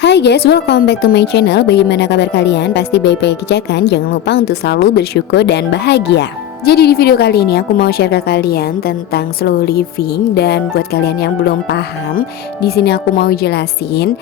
Hai guys, welcome back to my channel. Bagaimana kabar kalian? Pasti baik-baik aja kan? Jangan lupa untuk selalu bersyukur dan bahagia. Jadi di video kali ini aku mau share ke kalian tentang slow living. Dan buat kalian yang belum paham, di sini aku mau jelasin.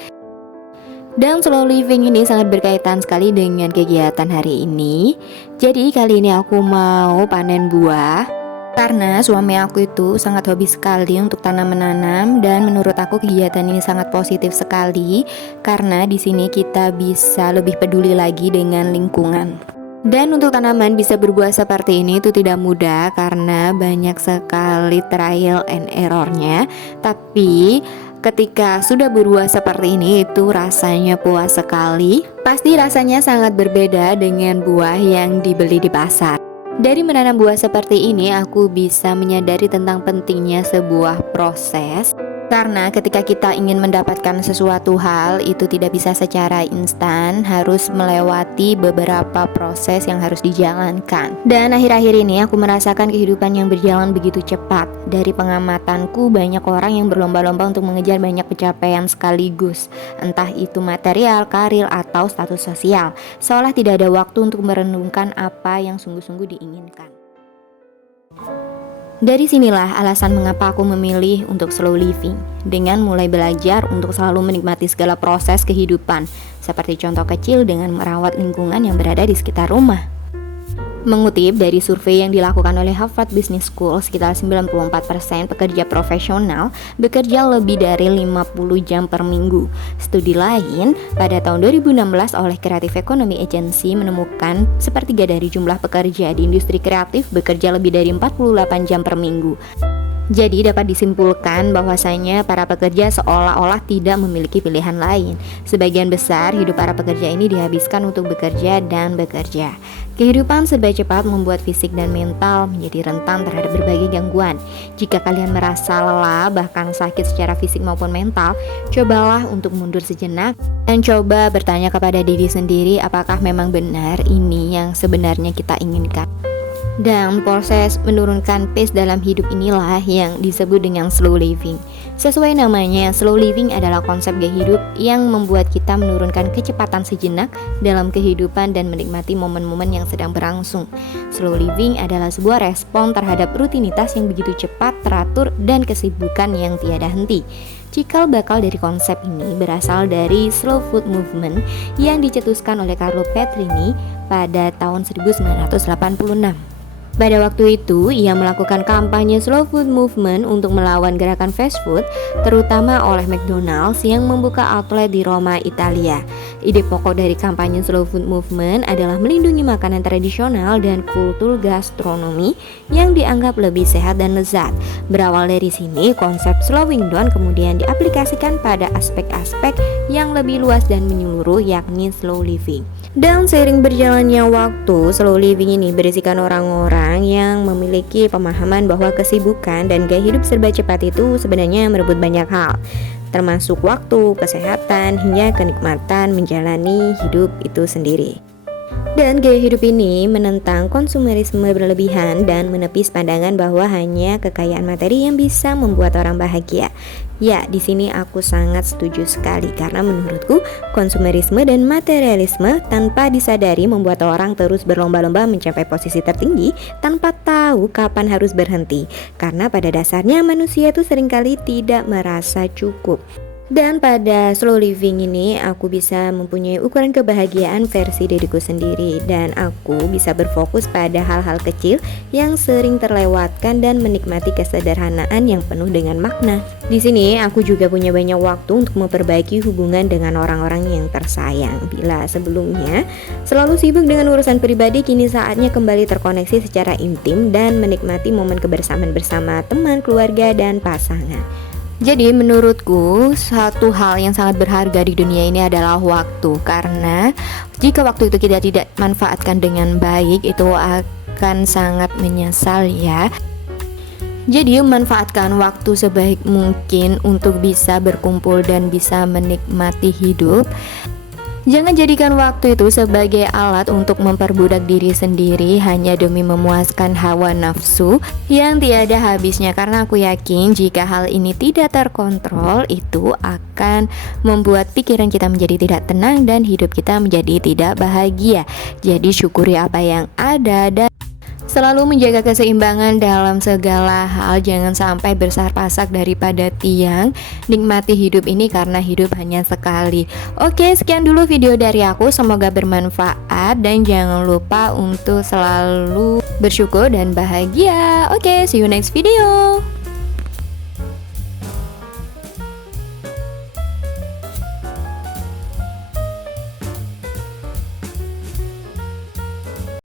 Dan slow living ini sangat berkaitan sekali dengan kegiatan hari ini. Jadi kali ini aku mau panen buah. Karena suami aku itu sangat hobi sekali untuk tanam-menanam, dan menurut aku kegiatan ini sangat positif sekali karena di sini kita bisa lebih peduli lagi dengan lingkungan. Dan untuk tanaman bisa berbuah seperti ini itu tidak mudah karena banyak sekali trial and errornya. Tapi ketika sudah berbuah seperti ini itu rasanya puas sekali. Pasti rasanya sangat berbeda dengan buah yang dibeli di pasar. Dari menanam buah seperti ini, aku bisa menyadari tentang pentingnya sebuah proses. Karena ketika kita ingin mendapatkan sesuatu hal, itu tidak bisa secara instan, harus melewati beberapa proses yang harus dijalankan. Dan akhir-akhir ini aku merasakan kehidupan yang berjalan begitu cepat. Dari pengamatanku, banyak orang yang berlomba-lomba untuk mengejar banyak pencapaian sekaligus. Entah itu material, karir, atau status sosial. Seolah tidak ada waktu untuk merenungkan apa yang sungguh-sungguh diinginkan. Dari sinilah alasan mengapa aku memilih untuk slow living, dengan mulai belajar untuk selalu menikmati segala proses kehidupan, seperti contoh kecil dengan merawat lingkungan yang berada di sekitar rumah. Mengutip dari survei yang dilakukan oleh Harvard Business School, sekitar 94% pekerja profesional bekerja lebih dari 50 jam per minggu. Studi lain pada tahun 2016 oleh Creative Economy Agency menemukan sepertiga dari jumlah pekerja di industri kreatif bekerja lebih dari 48 jam per minggu. Jadi dapat disimpulkan bahwasanya para pekerja seolah-olah tidak memiliki pilihan lain. Sebagian besar hidup para pekerja ini dihabiskan untuk bekerja dan bekerja. Kehidupan serba cepat membuat fisik dan mental menjadi rentan terhadap berbagai gangguan. Jika kalian merasa lelah, bahkan sakit secara fisik maupun mental, cobalah untuk mundur sejenak dan coba bertanya kepada diri sendiri apakah memang benar ini yang sebenarnya kita inginkan. Dan proses menurunkan pace dalam hidup inilah yang disebut dengan slow living. Sesuai namanya, slow living adalah konsep gaya hidup yang membuat kita menurunkan kecepatan sejenak dalam kehidupan dan menikmati momen-momen yang sedang berlangsung. Slow living adalah sebuah respon terhadap rutinitas yang begitu cepat, teratur, dan kesibukan yang tiada henti. Cikal bakal dari konsep ini berasal dari slow food movement yang dicetuskan oleh Carlo Petrini pada tahun 1986. Pada waktu itu, ia melakukan kampanye slow food movement untuk melawan gerakan fast food, terutama oleh McDonald's yang membuka outlet di Roma, Italia. Ide pokok dari kampanye slow food movement adalah melindungi makanan tradisional dan kultur gastronomi yang dianggap lebih sehat dan lezat. Berawal dari sini, konsep slowing down kemudian diaplikasikan pada aspek-aspek yang lebih luas dan menyeluruh, yakni slow living. Dan seiring berjalannya waktu, slow living ini berisikan orang-orang yang memiliki pemahaman bahwa kesibukan dan gaya hidup serba cepat itu sebenarnya merebut banyak hal, termasuk waktu, kesehatan, hingga kenikmatan menjalani hidup itu sendiri. Dan gaya hidup ini menentang konsumerisme berlebihan dan menepis pandangan bahwa hanya kekayaan materi yang bisa membuat orang bahagia. Ya, di sini aku sangat setuju sekali karena menurutku konsumerisme dan materialisme tanpa disadari membuat orang terus berlomba-lomba mencapai posisi tertinggi tanpa tahu kapan harus berhenti. Karena pada dasarnya manusia itu seringkali tidak merasa cukup. Dan pada slow living ini aku bisa mempunyai ukuran kebahagiaan versi diriku sendiri, dan aku bisa berfokus pada hal-hal kecil yang sering terlewatkan dan menikmati kesederhanaan yang penuh dengan makna. Di sini aku juga punya banyak waktu untuk memperbaiki hubungan dengan orang-orang yang tersayang. Bila sebelumnya selalu sibuk dengan urusan pribadi, kini saatnya kembali terkoneksi secara intim dan menikmati momen kebersamaan bersama teman, keluarga, dan pasangan. Jadi menurutku satu hal yang sangat berharga di dunia ini adalah waktu. Karena jika waktu itu kita tidak manfaatkan dengan baik, itu akan sangat menyesal ya. Jadi manfaatkan waktu sebaik mungkin untuk bisa berkumpul dan bisa menikmati hidup. Jangan jadikan waktu itu sebagai alat untuk memperbudak diri sendiri hanya demi memuaskan hawa nafsu yang tiada habisnya. Karena aku yakin jika hal ini tidak terkontrol, itu akan membuat pikiran kita menjadi tidak tenang dan hidup kita menjadi tidak bahagia. Jadi syukuri apa yang ada dan selalu menjaga keseimbangan dalam segala hal. Jangan sampai besar pasak daripada tiang. Nikmati hidup ini karena hidup hanya sekali. Oke, sekian dulu video dari aku. Semoga bermanfaat dan jangan lupa untuk selalu bersyukur dan bahagia. Oke, see you next video.